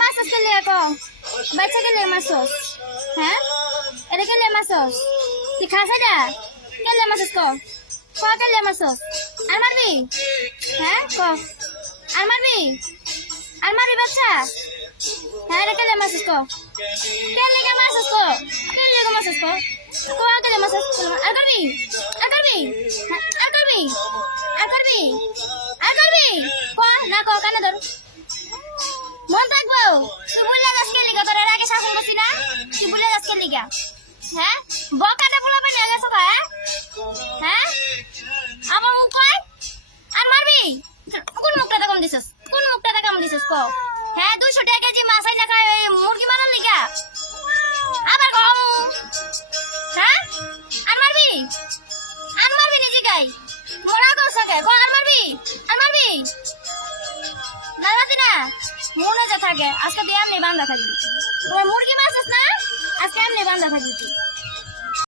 মাছস কে লিয়ে কো বাচ্চা কে লিয়ে মাছস হ্যাঁ এটা কে লিয়ে মাছস তুই খাস এটা কে লিয়ে মাছস কো কে লিয়ে মাছস আর মারবি হ্যাঁ কো আর মারবি বাচ্চা হ্যাঁ এটা কে লিয়ে মাছস কো কে লিয়ে মাছস কো কে লিয়ে মাছস কো কে লিয়ে মাছস আর করবি হ্যাঁ আর করবি কো না কো কানে ধর মন থাকবো তুই বলে যাস কে লিগা তোর আগে শাসন করছি না তুই বলে যাস কে লিগা হ্যাঁ বকাটা বলা পাই না গেছো হ্যাঁ আমার মুখ কই আর মারবি কোন মুখটা কম দিছস কো হ্যাঁ 200 টাকা কেজি মাছ আইনা খায় মুরগি মারার লিগা আবার কম হ্যাঁ আর মারবি নিজে গাই মোরা কইছ কে কো আর মারবি না মনে যা থাকে আজকে দিয়ে আমি বান্ধা থাকবি তোমার মুরগি মাছ আছে না আজকে আমি বান্ধা থাকবি